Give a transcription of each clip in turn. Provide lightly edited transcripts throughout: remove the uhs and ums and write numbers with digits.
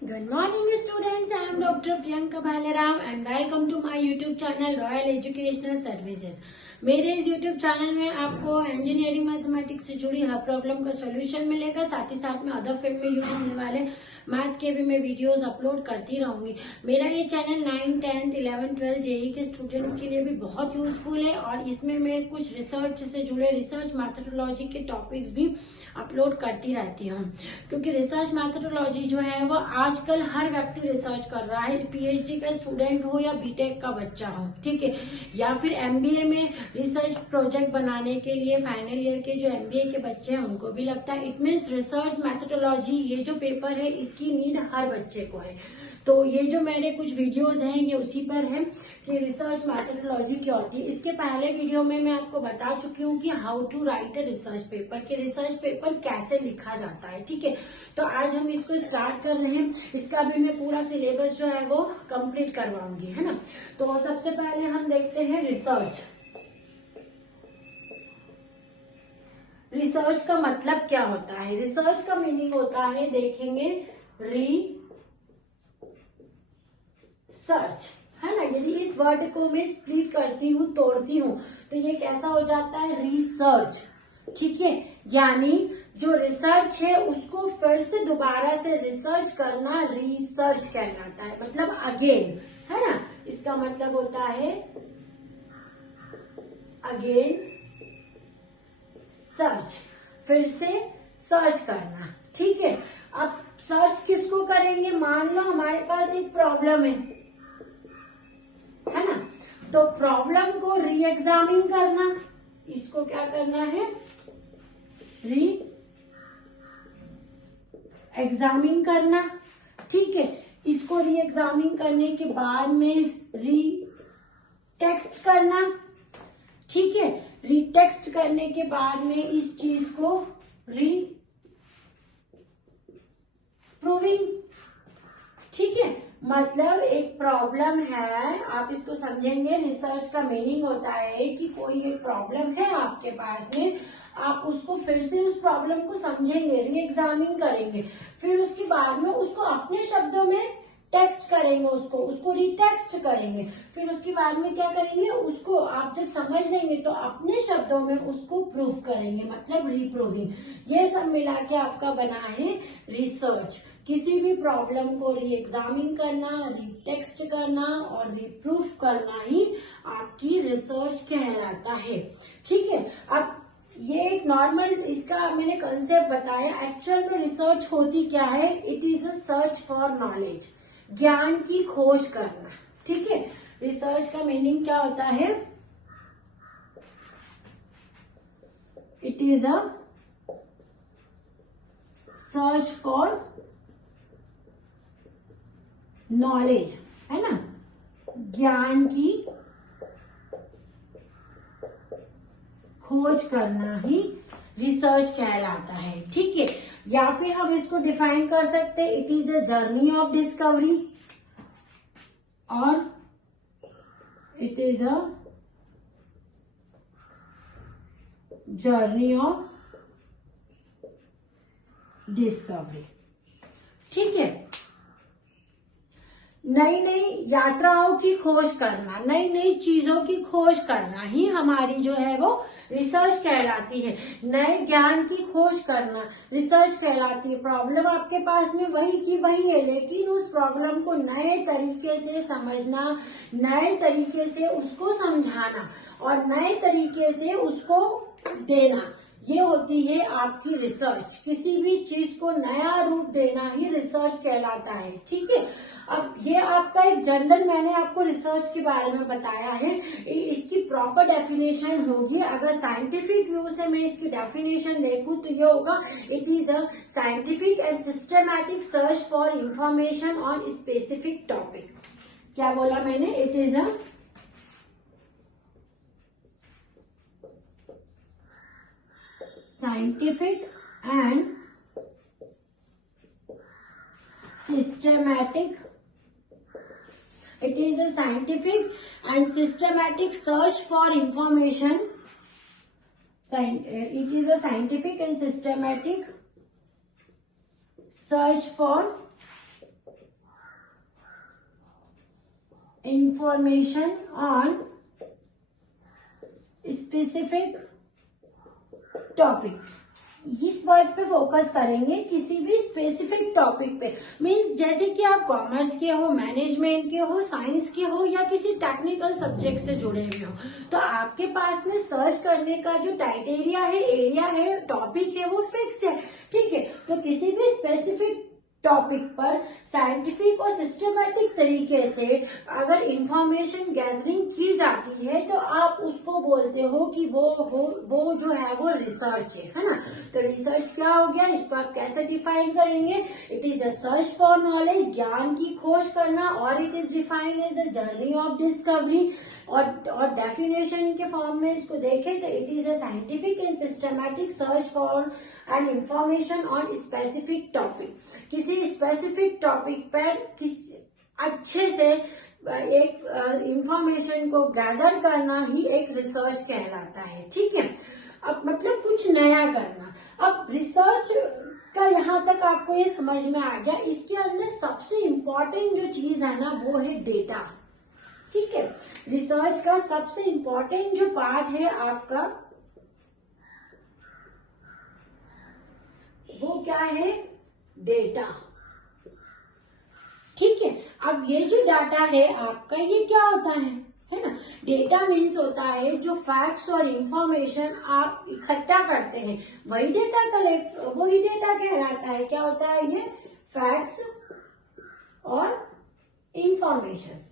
Good morning students, I am Dr. Priyanka Balaram and welcome to my YouTube channel Royal Educational Services। मेरे इस YouTube channel में आपको engineering mathematics से जुड़ी हर problem का solution मिलेगा। साथ ही साथ में अदर फील्ड में यूज होने वाले मैथ्स के भी मैं वीडियोस अपलोड करती रहूंगी। मेरा ये चैनल 9, 10, 11, 12 जेई के स्टूडेंट्स के लिए भी बहुत यूजफुल है और इसमें मैं कुछ रिसर्च से जुड़े रिसर्च मैथडोलॉजी के टॉपिक्स भी अपलोड करती रहती हूँ, क्योंकि रिसर्च मैथडोलॉजी जो है वो आजकल हर व्यक्ति रिसर्च कर रहा है। पीएचडी का स्टूडेंट हो या बीटेक का बच्चा हो, ठीक है, या फिर एमबीए में रिसर्च प्रोजेक्ट बनाने के लिए फाइनल ईयर के जो एमबीए के बच्चे हैं उनको भी लगता है। इट मीन्स रिसर्च मैथडोलॉजी ये जो पेपर है इसकी नीड हर बच्चे को है। तो ये जो मेरे कुछ वीडियोस हैं ये उसी पर है कि रिसर्च मैथडोलॉजी क्या होती है। इसके पहले वीडियो में मैं आपको बता चुकी हूँ कि how to write a research paper, कि रिसर्च पेपर कैसे लिखा जाता है, ठीक है। तो आज हम इसको स्टार्ट कर रहे हैं। इसका भी मैं पूरा सिलेबस जो है वो कंप्लीट करवाऊंगी, है ना। तो सबसे पहले हम देखते हैं रिसर्च। रिसर्च का मतलब क्या होता है? रिसर्च का मीनिंग होता है, देखेंगे, सर्च, है ना। यदि इस वर्ड को मैं स्प्लिट करती हूँ, तोड़ती हूँ, तो ये कैसा हो जाता है? रिसर्च, ठीक है। यानी जो रिसर्च है उसको फिर से दोबारा से रिसर्च करना रिसर्च कहलाता है, मतलब अगेन, है ना। इसका मतलब होता है अगेन सर्च, फिर से सर्च करना, ठीक है। अब सर्च किसको करेंगे? मान लो हमारे पास एक प्रॉब्लम है ना, तो प्रॉब्लम को री एग्जामिन करना, इसको क्या करना है? री एग्जामिन करना, ठीक है। इसको री एग्जामिन करने के बाद में री टेक्स्ट करना, ठीक है। रीटेक्स्ट करने के बाद में इस चीज को री प्रूविंग, ठीक है। मतलब एक प्रॉब्लम है, आप इसको समझेंगे। रिसर्च का मीनिंग होता है कि कोई एक प्रॉब्लम है आपके पास में, आप उसको फिर से उस प्रॉब्लम को समझेंगे, री एग्जामिन करेंगे, फिर उसके बाद में उसको अपने शब्दों में टेक्स्ट करेंगे, उसको रिटेक्स्ट करेंगे, फिर उसके बाद में क्या करेंगे? उसको आप जब समझ लेंगे तो अपने शब्दों में उसको प्रूव करेंगे, मतलब रीप्रूविंग। ये सब मिला के आपका बना है रिसर्च। किसी भी प्रॉब्लम को री एग्जामिन करना, रिटेक्स्ट करना और रिप्रूव करना ही आपकी रिसर्च कहलाता है, ठीक है। अब ये एक नॉर्मल इसका मैंने कंसेप्ट बताया। एक्चुअल में रिसर्च होती क्या है? It is a search for knowledge, ज्ञान की खोज करना, ठीक है। रिसर्च का मीनिंग क्या होता है? It is a search for knowledge, है ना, ज्ञान की खोज करना ही रिसर्च कहलाता है, ठीक है। या फिर हम इसको डिफाइन कर सकते हैं, it is a journey of discovery और it is a journey of discovery, ठीक है। नई नई यात्राओं की खोज करना, नई नई चीजों की खोज करना ही हमारी जो है वो रिसर्च कहलाती है। नए ज्ञान की खोज करना रिसर्च कहलाती है। प्रॉब्लम आपके पास में वही की वही है, लेकिन उस प्रॉब्लम को नए तरीके से समझना, नए तरीके से उसको समझाना और नए तरीके से उसको देना, ये होती है आपकी रिसर्च। किसी भी चीज को नया रूप देना ही रिसर्च कहलाता है, ठीक है। अब ये आपका एक जनरल, मैंने आपको रिसर्च के बारे में बताया है। इसकी प्रॉपर डेफिनेशन होगी, अगर साइंटिफिक व्यू से मैं इसकी डेफिनेशन देखूं तो ये होगा, it is a scientific and systematic search for information on specific topic. क्या बोला मैंने? It is a scientific and systematic, it is a scientific and systematic search for information. It is a scientific and systematic search for information on specific topic. इस word पे focus करेंगे, किसी भी specific topic पे। Means जैसे कि आप commerce के हो, मैनेजमेंट के हो, साइंस के हो या किसी टेक्निकल सब्जेक्ट से जुड़े हुए हो, तो आपके पास में सर्च करने का जो क्राइटेरिया है, एरिया है, टॉपिक है, वो फिक्स है। ठीक है, तो किसी भी स्पेसिफिक टॉपिक पर साइंटिफिक और सिस्टमैटिक तरीके से अगर इंफॉर्मेशन गैदरिंग की जाती है तो आप उसको बोलते हो कि वो जो है वो रिसर्च है ना। तो रिसर्च क्या हो गया, इसको आप कैसे डिफाइन करेंगे? It is a search for knowledge, ज्ञान की खोज करना, और it is defined as a journey of discovery. और डेफिनेशन के फॉर्म में इसको देखें तो it is a scientific and systematic search for and information on specific topic. किसी स्पेसिफिक टॉपिक पर अच्छे से एक इंफॉर्मेशन को गैदर करना ही एक रिसर्च कहलाता है। ठीक है, अब मतलब कुछ नया करना। अब रिसर्च का यहाँ तक आपको ये समझ में आ गया। इसके अंदर सबसे इम्पोर्टेंट जो चीज है ना वो है डेटा। ठीक है, रिसर्च का सबसे इम्पोर्टेंट जो पार्ट है आपका वो क्या है? डेटा। ठीक है, अब ये जो डाटा है आपका, ये क्या होता है ना? डेटा मीन्स होता है जो फैक्ट्स और इंफॉर्मेशन आप इकट्ठा करते हैं, वही डेटा कहलाता है। क्या होता है ये? फैक्ट्स और इंफॉर्मेशन।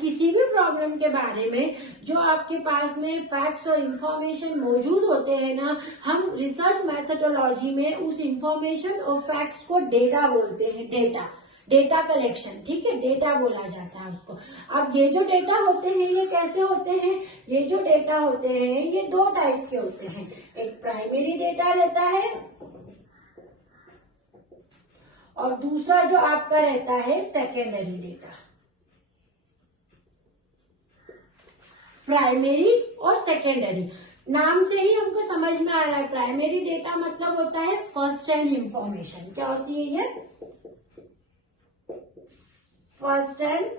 किसी भी प्रॉब्लम के बारे में जो आपके पास में फैक्ट्स और इंफॉर्मेशन मौजूद होते हैं ना, हम रिसर्च मेथोडोलॉजी में उस इंफॉर्मेशन और फैक्ट्स को डेटा बोलते हैं। Data collection. ठीक है, डेटा बोला जाता है उसको। अब ये जो डेटा होते हैं ये कैसे होते हैं? ये जो डेटा होते हैं ये दो टाइप के होते हैं। एक प्राइमरी डेटा रहता है और दूसरा जो आपका रहता है सेकेंडरी डेटा। प्राइमरी और सेकेंडरी, नाम से ही हमको समझ में आ रहा है। प्राइमरी डेटा मतलब होता है फर्स्ट हैंड इंफॉर्मेशन। क्या होती है ये? First hand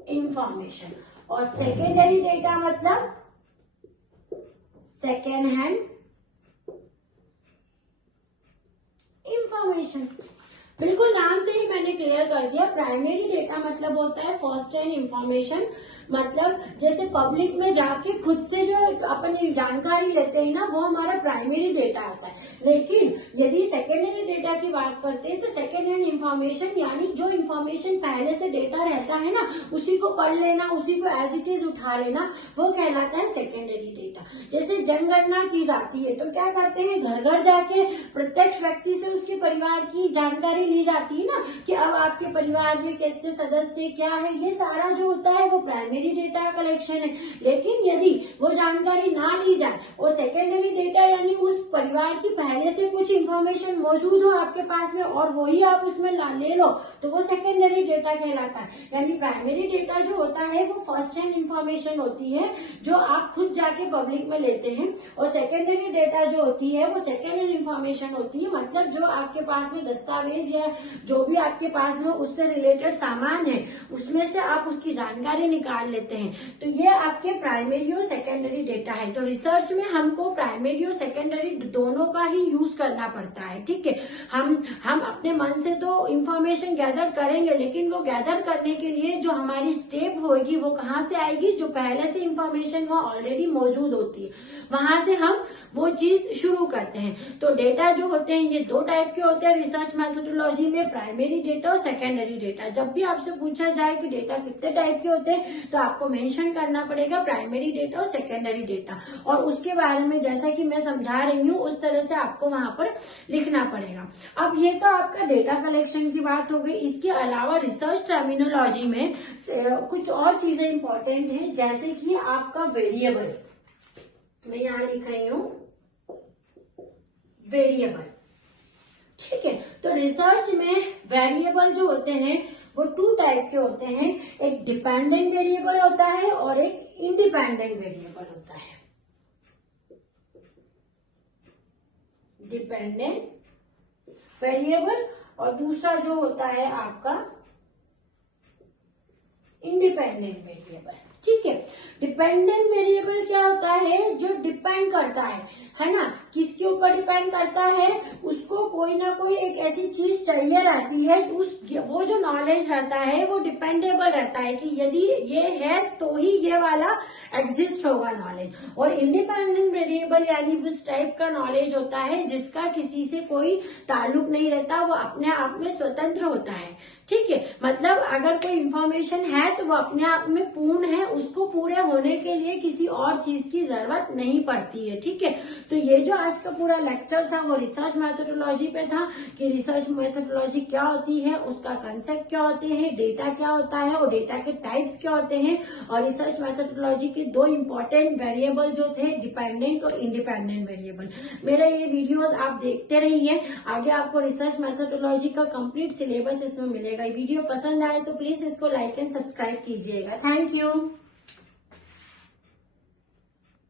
information. और सेकेंडरी डेटा मतलब सेकेंड हैंड इंफॉर्मेशन। बिल्कुल नाम से ही मैंने क्लियर कर दिया। प्राइमरी डेटा मतलब होता है फर्स्ट हैंड इंफॉर्मेशन, मतलब जैसे पब्लिक में जाके खुद से जो अपन जानकारी लेते हैं ना, वो हमारा प्राइमरी डेटा होता है। लेकिन यदि सेकेंडरी डेटा की बात करते हैं तो सेकेंड हैंड इंफॉर्मेशन यानी जो इंफॉर्मेशन पहले से डेटा रहता है ना, उसी को पढ़ लेना, उसी को एज इट इज उठा लेना, वो कहलाता है सेकेंडरी डेटा। जैसे जनगणना की जाती है तो क्या करते हैं, घर घर जाके प्रत्यक्ष व्यक्ति से उसके परिवार की जानकारी ली जाती है ना, कि अब आपके परिवार में कितने सदस्य क्या है, ये सारा जो होता है वो प्राइमरी डेटा कलेक्शन है। लेकिन यदि वो जानकारी ना ली जाए और सेकेंडरी डेटा यानी उस परिवार की पहले से कुछ इंफॉर्मेशन मौजूद हो आपके पास में और वही आप उसमें ले लो, तो वो सेकेंडरी डेटा कहलाता है। यानी प्राइमरी डेटा जो होता है वो फर्स्ट हैंड इंफॉर्मेशन होती है जो आप खुद जाके पब्लिक में लेते हैं, और सेकेंडरी डेटा जो होती है वो सेकेंड हैंड इंफॉर्मेशन होती है, मतलब जो आपके पास में दस्तावेज या जो भी आपके पास में उससे रिलेटेड सामान है उसमें से आप उसकी जानकारी निकाल लेते हैं। तो ये आपके प्राइमरी और सेकेंडरी डेटा है। तो रिसर्च में हमको प्राइमरी और सेकेंडरी दोनों का ही यूज करना पड़ता है। ठीक है, हम अपने मन से तो इंफॉर्मेशन गैदर करेंगे, लेकिन वो गैदर करने के लिए जो हमारी स्टेप होगी वो कहाँ से आएगी, जो पहले से इंफॉर्मेशन वहाँ ऑलरेडी मौजूद होती है, वहां से हम वो चीज शुरू करते हैं। तो डेटा जो होते हैं ये दो टाइप के होते हैं रिसर्च मैथोडोलॉजी में, प्राइमरी डेटा और सेकेंडरी डेटा। जब भी आपसे पूछा जाए कि डेटा कितने टाइप के होते हैं तो आपको मेंशन करना पड़ेगा प्राइमरी डेटा और सेकेंडरी डेटा, और उसके बारे में जैसा कि मैं समझा रही हूँ उस तरह से आपको वहां पर लिखना पड़ेगा। अब ये तो आपका डेटा कलेक्शन की बात हो गई। इसके अलावा रिसर्च टर्मिनोलॉजी में कुछ और चीजें इंपॉर्टेंट हैं, जैसे कि आपका वेरिएबल। मैं यहाँ लिख रही हूँ वेरिएबल। ठीक है, तो रिसर्च में वेरिएबल जो होते हैं वो टू टाइप के होते हैं। एक डिपेंडेंट वेरिएबल होता है और एक इंडिपेंडेंट वेरिएबल होता है। डिपेंडेंट वेरिएबल और दूसरा जो होता है आपका इंडिपेंडेंट वेरिएबल। ठीक है, डिपेंडेंट वेरिएबल क्या होता है, जो डिपेंड करता है ना, किसके ऊपर डिपेंड करता है, उसको कोई ना कोई एक ऐसी चीज चाहिए रहती है, वो जो नॉलेज रहता है वो डिपेंडेबल रहता है कि यदि ये है तो ही ये वाला एग्जिस्ट होगा नॉलेज। और इंडिपेंडेंट वेरिएबल यानी उस टाइप का नॉलेज होता है जिसका किसी से कोई ताल्लुक नहीं रहता, वो अपने आप में स्वतंत्र होता है। ठीक है, मतलब अगर कोई इंफॉर्मेशन है तो वो अपने आप में पूर्ण है, उसको पूरे होने के लिए किसी और चीज की जरूरत नहीं पड़ती है। ठीक है, तो ये जो आज का पूरा लेक्चर था वो रिसर्च मेथोडोलॉजी पे था कि रिसर्च मेथोडोलॉजी क्या होती है, उसका कंसेप्ट क्या होते हैं, डेटा क्या होता है और डेटा के टाइप्स क्या होते हैं, और रिसर्च मेथोडोलॉजी के दो इंपॉर्टेंट वेरिएबल जो थे डिपेंडेंट और इंडिपेंडेंट वेरिएबल। मेरा ये वीडियोस आप देखते रहिए, आगे आपको रिसर्च मेथोडोलॉजी का कंप्लीट सिलेबस इसमें मिलेगा। वीडियो पसंद आए तो प्लीज इसको लाइक एंड सब्सक्राइब कीजिएगा। Thank you.